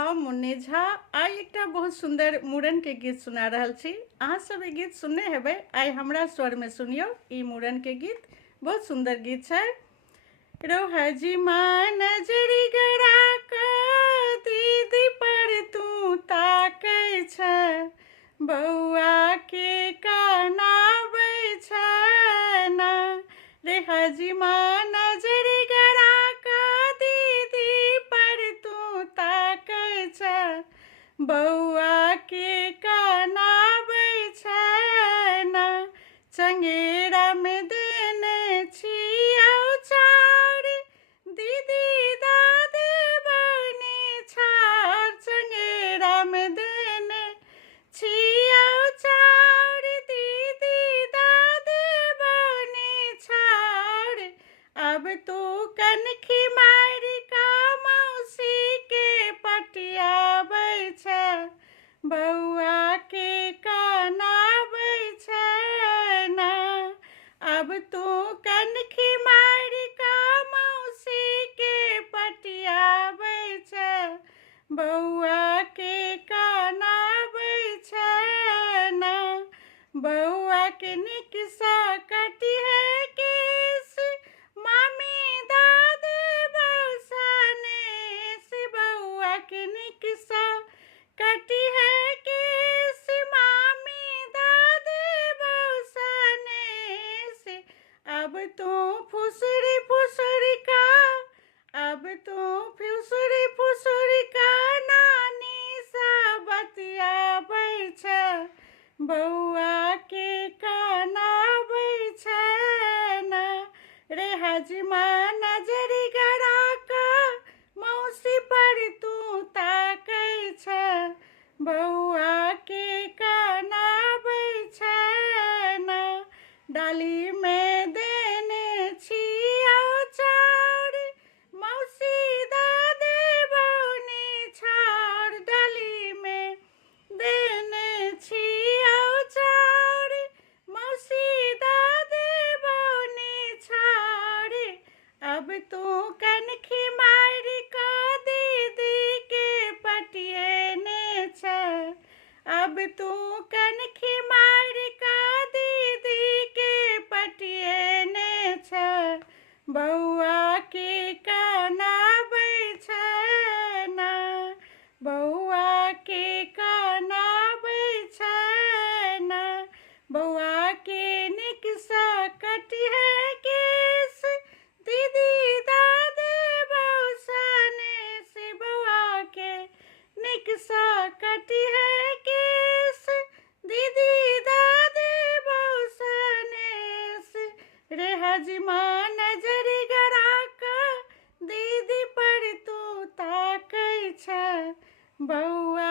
हम मुन्नी झा आई एक बहुत सुंदर मूड़न के गीत सुना रहल छी। अहाँ सब ई गीत सुनने हेबै, आई हमरा स्वर में सुनियो। ई मूड़न के गीत बहुत सुंदर गीत छै। रोहजी माँ नजरी गड़ा कऽ दीदी पर तू ताकै छै, बौआ के कानाबै छै ना। रे हजी माँ नजरी गड़ा कऽ दीदी पर तू ताकै छै, बौआ के कानाबै छै ना। चंगेरा में देने छियौ चाउर, दीदी दादी बनी छाड़। चंगेरा में देने छियौ चाउर, दीदी दादी बनी छाड़। अब तू कनखी मारि कऽ मौसी के पटियाबै छै, बौआ के कानाबै छै ना। अब तू कनखी मारि कऽ मौसी के पटियाबै छै, बौआ के कानाबै छै ना। बौआ के नीक सँ कटिहे केश, मामी दादी बौसनेश। बौआ के नीक सँ कटिहे केश, मामी दादी बौसनेश। अब तू फुसरी फुसरी का, अब तू फुसरी फुसरी का नानी सँ बतियाबै छै, बौआ के कानाबै छै ना। रे हजमा नजरी गड़ा कऽ मौसी पर तू ताकै छै, बौआ के कानाबै छै ना। डाली में देने छियौ चाउर, मौसी दादी बनी छाड़। डाली में देने छियौ चाउर, मौसी दादी बनी छाड़। अब तू कनखी मारि कऽ दीदी के पटियेने छै, अब तू कनखी मारि कऽ दीदी के पटियेने छै, बौआ के कानाबै छै ना। बौआ के कानाबै छै ना। बौआ के नीक सँ कटिहे केश, दीदी दादी बौसनेश। बौआ के नीक सँ कटिहे केश, दीदी दादी बौसनेश। रे हजमा नजरी गड़ा कऽ दीदी पर तू ताकै छै, बौआ